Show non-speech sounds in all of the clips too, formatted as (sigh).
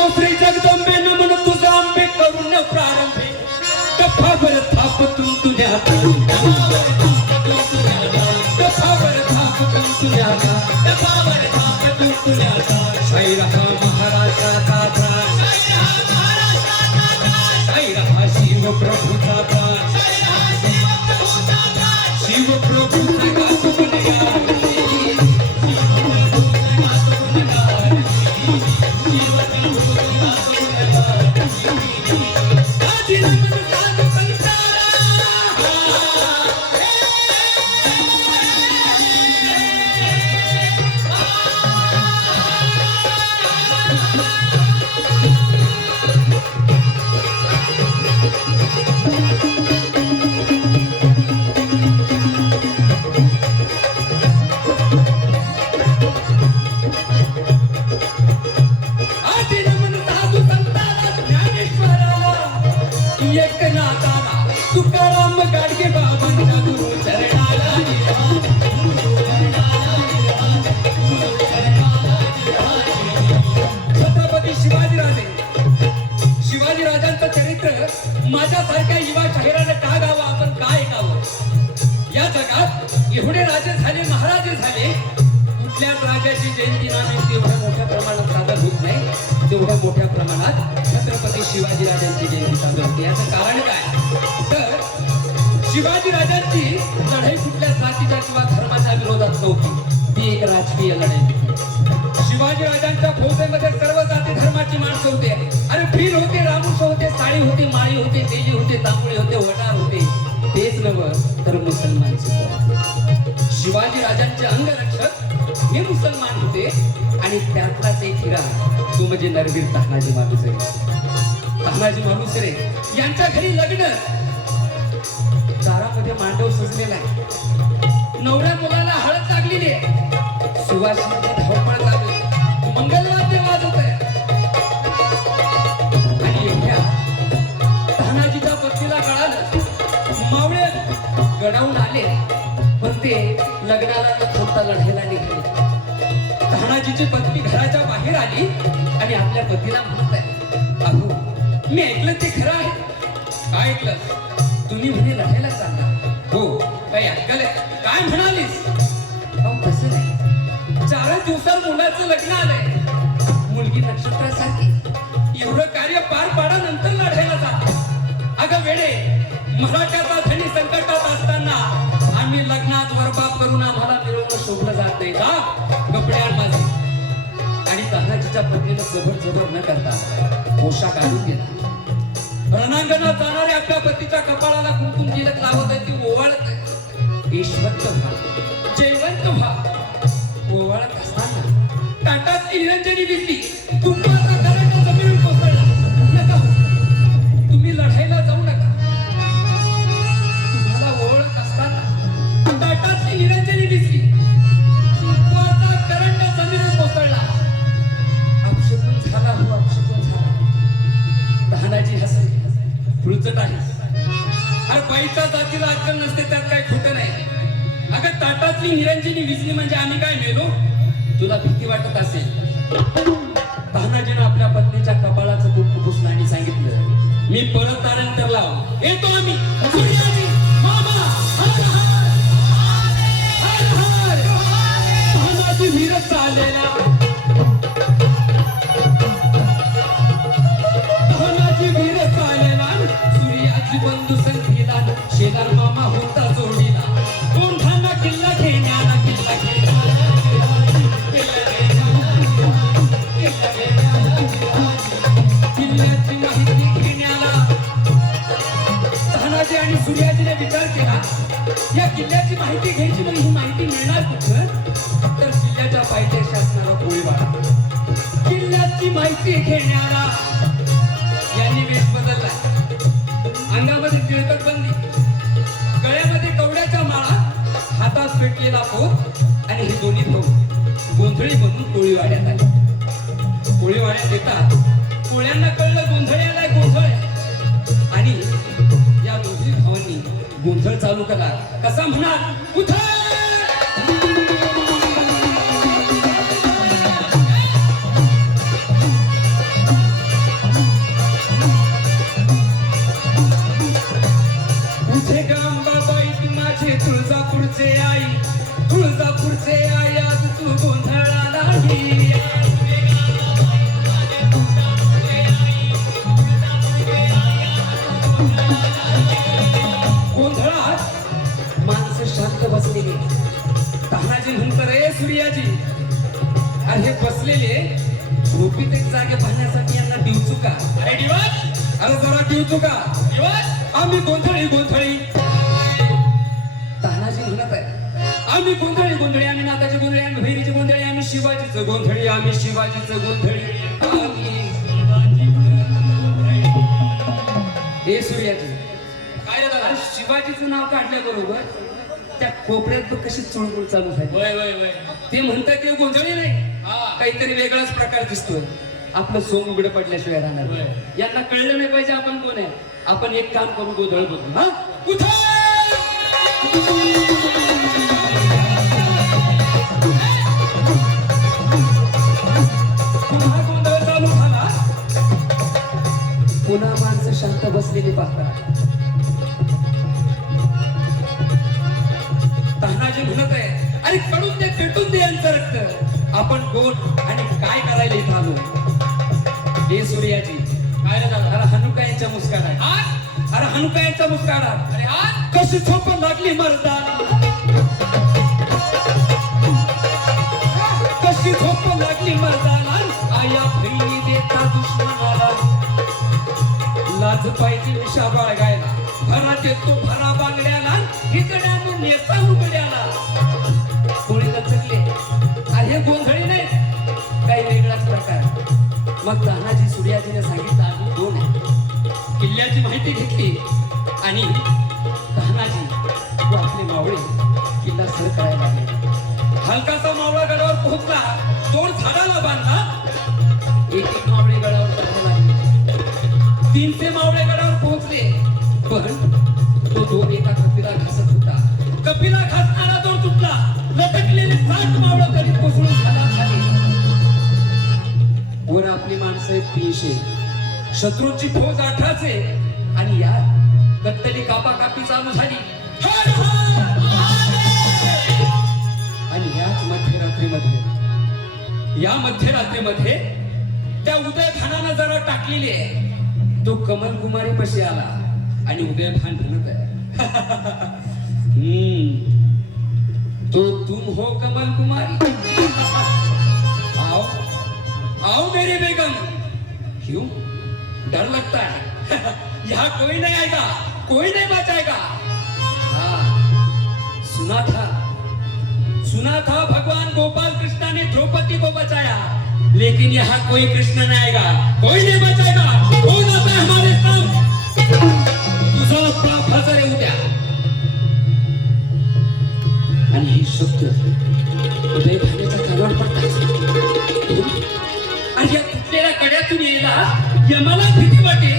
नमो श्री जगदंबे नमन तुझा आंबे करून प्रारंभे कफावर थापतून तुझ्या हाताने. कफावर थापतून तुझ्या हाताने. कफावर थापतून तुझ्या हाताने. साई रहा महाराजाचा त्रास साई रहा शिव प्रभूचा त्रास शिव प्रभूचा एकनाथाला, तुकाराम गाडगे बाबांच्या गुरु चरणाला छत्रपती शिवाजीराजे. शिवाजी राजांचं चरित्र माझ्यासारख्या युवा शाहिराने का गावं? आपण काय ऐकावं? या जगात एवढे राजे झाले महाराजे झाले कुठल्याच राजाची जयंती नामे तेवढ्या मोठ्या प्रमाणात सादर होत नाही. तेवढ्या मोठ्या प्रमाणात छत्रपती शिवाजी राजांची जयंती सादर होते. याचं कारण काय? तर शिवाजी राजांची लढाई कुठल्या जातीच्या किंवा धर्माच्या विरोधात नव्हती. ती एक राजकीय लढाई होती. शिवाजी राजांच्या फौजेमध्ये सर्व जाती धर्माची माणसं होते. अरे भील होते रामुस होते साळी होते माळी होते तेजी होते तांबुळे होते राज्य अंगरक्षक हे मुसलमान होते आणि त्यातलाच एक हिरा तो म्हणजे नरवीर तानाजी मालुसरे तानाजी मालुसरे यांच्या घरी लग्न. दारामध्ये मांडव सजलेला आहे. नवऱ्या मुलाला हळद लागलेली आहे. सुवासिनीची धावपळ लागली. मंगलवाद्य वाजत आहे आणि एवढ्या तानाजीच्या पत्नीला कळालं मावळे गडावून आले. पण लग्नाला न थांबता लढायला निघाले. तानाजीची पत्नी घराच्या बाहेर आली आणि आपल्या पतीला म्हणत आहे अहो मी ऐकलं ते खरं आहे. काय ऐकलं? तुम्ही म्हणे लढायला चालला. हो काय ऐकलं काय म्हणालीस? अहो तसं नाही. चारच दिवसात मुलाचं लग्न आलंय. मुलगी नक्षत्रासारखी. एवढं कार्य पार पाडा नंतर लढायला जा. अगं वेडे मराठ्याचा तानाजीच्या पत्नीनं जबर जबर न करता. पोशाख आणून गेला रणांगणात जाणाऱ्या आपल्या पतीच्या कपाळाला कुंकुम तिलक लावत आहे ती ओवाळत आहे. ईश्वंत व्हा. जयवंत व्हा. ओवाळत असताना. ताटातली निरंजनी दिसली. ही माहिती कुठं तर किल्ल्याच्या पायथ्याशी असणारा गोळीबार किल्ल्याची माहिती घेणारा यांनी वेश बदलला अंगामध्ये तिळकट बनली गळ्यामध्ये कवड्याच्या माळा हातात पेटलेला पोत आणि हे दोन्ही भाऊ गोंधळी बनून कोळीवाड्यात आले कोळीवाड्यात येतात कोळ्यांना कळलं गोंधळ्याला गोंधळ आणि या दोन्ही भावांनी गोंधळ चालू करा. कसा म्हणा उठा जागे पाहण्यासाठी यांना डिवचू का अरे दिवस अरे जरा डिवचू का दिवस आम्ही गोंधळी गोंधळी. तानाजी म्हणत आहे आम्ही गोंधळी गोंधळी आम्ही नाताची गोंधळी आम्ही भैरीची गोंधळी आम्ही शिवाजीचं गोंधळी आम्ही शिवाजीचं गोंधळी. आम्ही हे सूर्याजी. काय रे दादा? शिवाजीचं नाव काढल्याबरोबर त्या कोपऱ्यात बघ कशी चुळबुळ चालू झाली. वय वय वय. ते म्हणतात ते गोंधळी नाही. हा. काहीतरी वेगळाच प्रकार दिसतोय. आपलं सोंग उघडं पडल्याशिवाय राहणार. यांना कळलं नाही पाहिजे आपण कोण आहे. आपण एक काम करू गोंधळ बघू हा? झाला? पुन्हा माणसं शांत बसलेली पाहतात. तानाजी म्हणत आहे अरे कडून दे पेटून दे यांचं रक्त. आपण कोण आणि काय करायला इथं आलो? सूर्याजी काय अरे हनुका यांच्या मुस्कान आहे. अरे हनुका यांचा मुस्कान अरे हात कशी झोप लागली मरदा? कशी झोप लागली मर्दाला आया बहिणी देता दुश्मनाला. लाज पाहिजे मिशा बाळगायला भरा देतो भरा बांगड्याला. नेता उघड्याला. कोणी लचकले? अरे गोंधळी मग तानाजी सूर्याजीने सांगितलं आम्ही कोण आहे. किल्ल्याची माहिती घेतली आणि तानाजी व आपले मावळे किल्ला सर करायला लागले. हलकासा मावळा गडावर पोहोचला. दोन झाडाला बांधला. एक एक मावळे गडावर चढायला लागले. तीनशे मावळे गडावर पोहोचले. पण तो दोन एका कपिला घासत होता. कपिला घासणारा दोन तुटला. लटकलेले सात मावळं साहेब तीनशे. शत्रूंची फौज आठाचे आणि या कत्तली कापा कापी चालू झाली. आणि याच मध्यरात्रीमध्ये या मध्यरात्रीमध्ये त्या उदयभानानं जरा टाकलेली आहे. तो कमल कुमारी पशी आला आणि उदयभान म्हणत आहे हम्म, तो तुम हो कमल कुमारी? (laughs) आओ आओ मेरी बेगम! क्यों? डर लगता है। (laughs) यहाँ कोई नहीं आएगा, कोई नहीं बचाएगा हाँ सुना था सुना था भगवान गोपाल कृष्णा ने द्रौपदी को बचाया, लेकिन यहाँ कोई कृष्ण नहीं आएगा, कोई नहीं बचाएगा। कौन आता है हमारे संग मला भीती वाटे.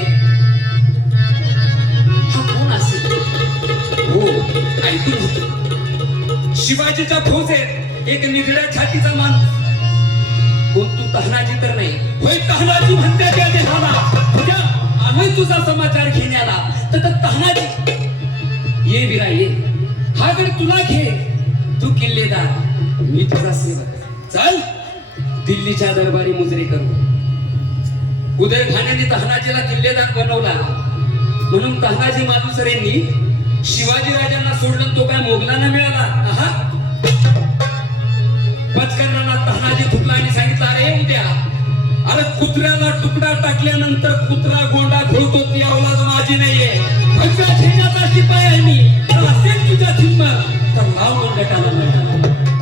हा कोण असेल? हो ऐकून होतो. फौज आहे. एक निगड्या छातीचा माणूस. कोण तू तहनाजी तर नाही? होय तहनाजी म्हणते त्या देहाला. उद्या आलोय तुझा समाचार घेण्याला. तर तर तहनाजी. ये विरा ये हा गड तुला घे. तू किल्लेदार. मी तुझा सेवक. चल दिल्लीच्या दरबारी मुजरी करू. उदय तहनाजीला किल्लेदार बनवला. म्हणून तहनाजी मालुसरेंनी शिवाजी राजांना सोडलं तो काय मोगलांना मिळाला? आहा. पचकरणाला तहनाजी थुकला आणि सांगितलं अरे उद्या अरे कुत्र्याला तुकडा टाकल्यानंतर कुत्रा गोंडा घोळतो ती अवलाद माझी नाहीये. शिपाय आहे मी. तर असेल तुझ्या हिंमत तर लाव मंडटाला मिळाला.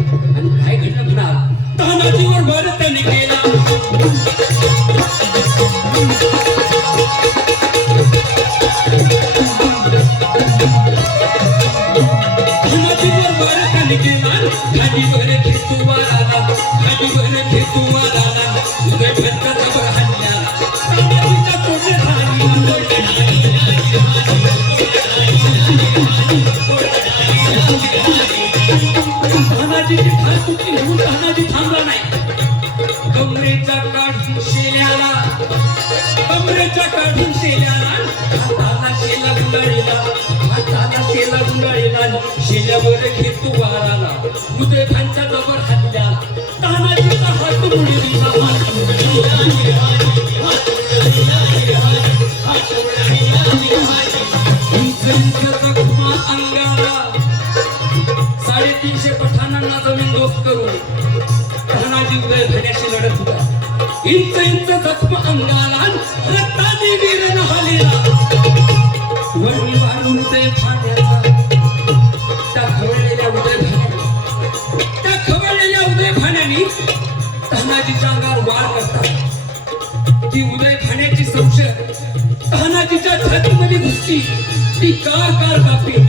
कमरेच्या काढून शेल्याला कमरेच्या काढून शेल्याला हाताला शेला गुंडाळीला. हाताला शेला गुंडाळीला. शेल्यावर घेतो वाराला. उदय खानच्या जबर हल्ल्याला तानाजीचा हात मुडीला हात मुडीला जखमा अंगाला. साडेतीनशे पठाणांना जमीन दोस्त करून. तानाजी उदय झाल्याशी लढत होता. इंच इंच जखम अंगाला रक्ताने वीर नहालेला वडील वाढून ते फाट्याचा. त्या खवळलेल्या उदय भाण्याने त्या खवळलेल्या उदय भाण्याने तानाजीच्या अंगावर वार करतात. ती उदय भाण्याची संशय तानाजीच्या छातीमध्ये घुसती ती कार कार कापली?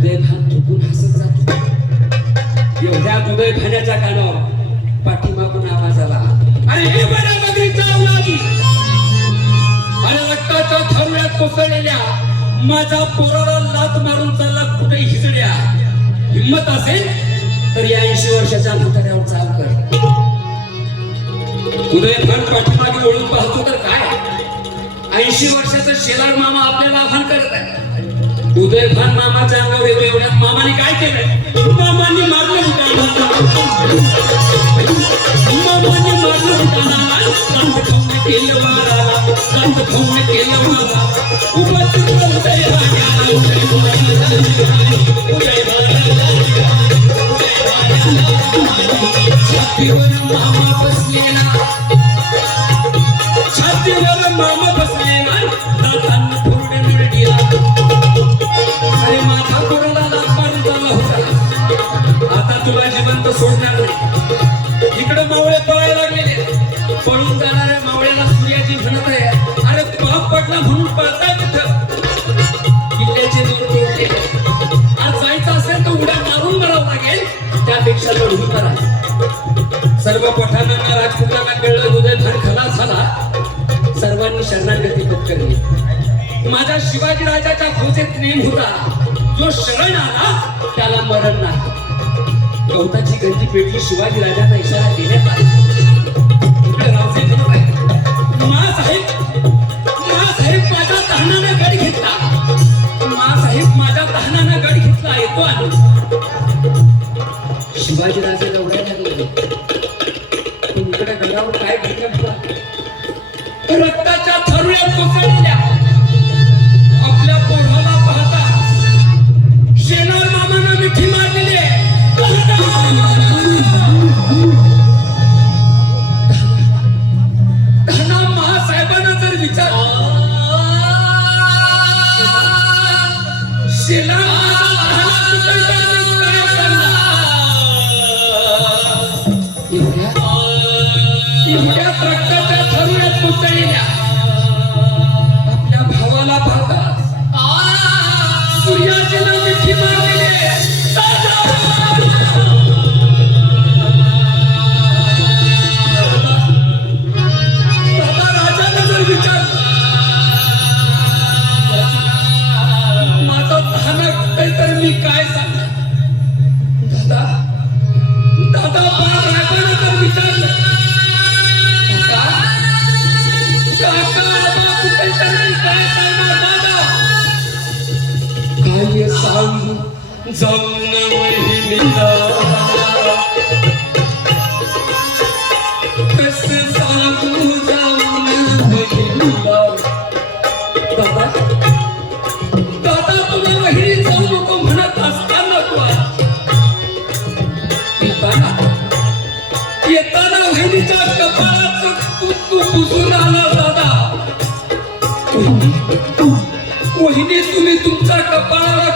उदय भान हसत जातो. एवढ्या उदय खाण्याच्या कानावर पाठीमागून आवाज आला. आणि हे बऱ्या नगरीचा रक्ताच्या थांबण्यात कोसळलेल्या माझ्या पोराला लात मारून चालला कुठे हिचड्या हिम्मत असेल तर या ऐंशी वर्षाच्या म्हाताऱ्यावर चाल कर. उदय भान पाठीमागे वळून पाहतो तर काय? ऐंशी वर्षाचा शेलार मामा आपल्याला आव्हान करत आहे. उदय भान मामाच्या अंगावर येतो एवढ्यात मामाने काय केलं मामाने मारलं मामाने मारलं खाऊन केलं वाराला कांत खाऊन केलं वारा. चित्र उदय भाग्याला उदय उदय मामा बसलेला इकडे मावळे पळायला लागलेले. पळून जाणाऱ्या मावळ्याला सूर्याची म्हणत आहे अरे पाप पडला म्हणून पळताय कुठं? किल्ल्याचे दोन तोडले आज जायचं असेल तर उड्या मारून मरावं लागेल. त्यापेक्षा लढून करा सर्व पठाणांना राजपुतांना कळलं उदय धन खलास झाला. सर्वांनी शरणागती पत्करली माझ्या शिवाजी राजाच्या खोचेत नेम होता. जो शरण आला त्याला मरण नाही. गवताची गंजी पेटली शिवाजी राजांना इशारा देण्यात आला. शिवाजी राजाला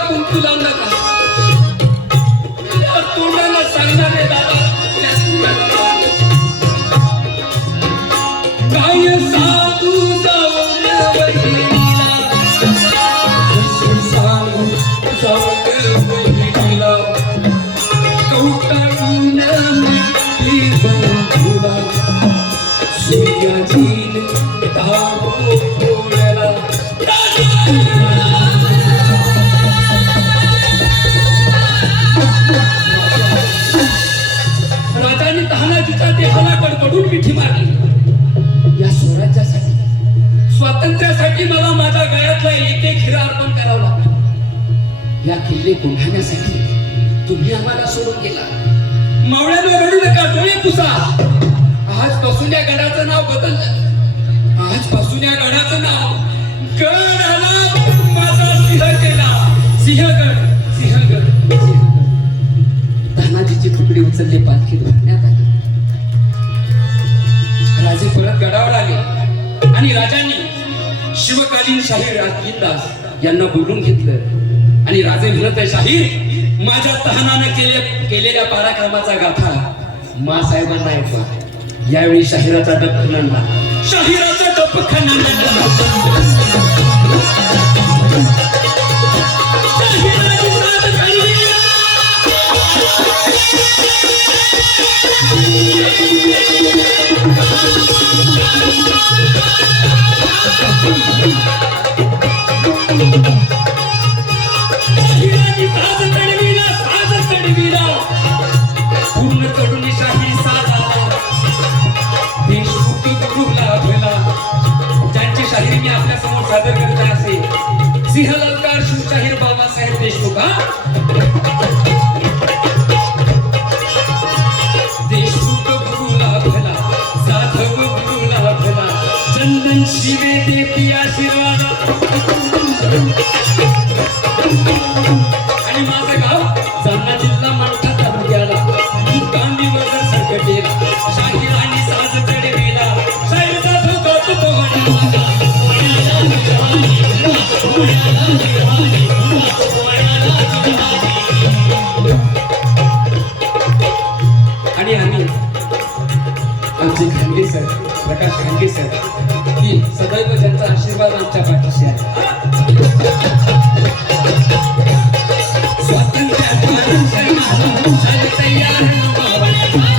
bunun kulağında. किल्ले गुंढाण्यासाठी तुम्ही आम्हाला सोडून गेला. मावळ्यानं रडू नका डोळे पुसा. आजपासून या गडाचं नाव बदललं. आजपासून या गडाचं नाव गड आला माझा सिंह केला सिंहगड सिंहगड. धनाजीची तुकडी उचलली पालखीत भरण्यात आली. राजे परत गडावर आले. आणि राजांनी शिवकालीन शाहीर राजगिरदास यांना बोलून घेतलं. आणि राजे म्हणत आहे शाहीर माझ्या तहानानं केले केलेल्या पराक्रमाचा गाथा मा साहेबांना ऐकवा. यावेळी शाहिराचा डप खणला शाहिराचा डप खणला सादर करीत आहे. असे सिंहलंकार शिवशाहीर बाबासाहेब देशमुख हा? बहिणी आमची खांडगे सर प्रकाश खांडगे सर की सदैव त्यांचा आशीर्वाद आमच्या पाठीशी आहे. स्वातंत्र्यात तयार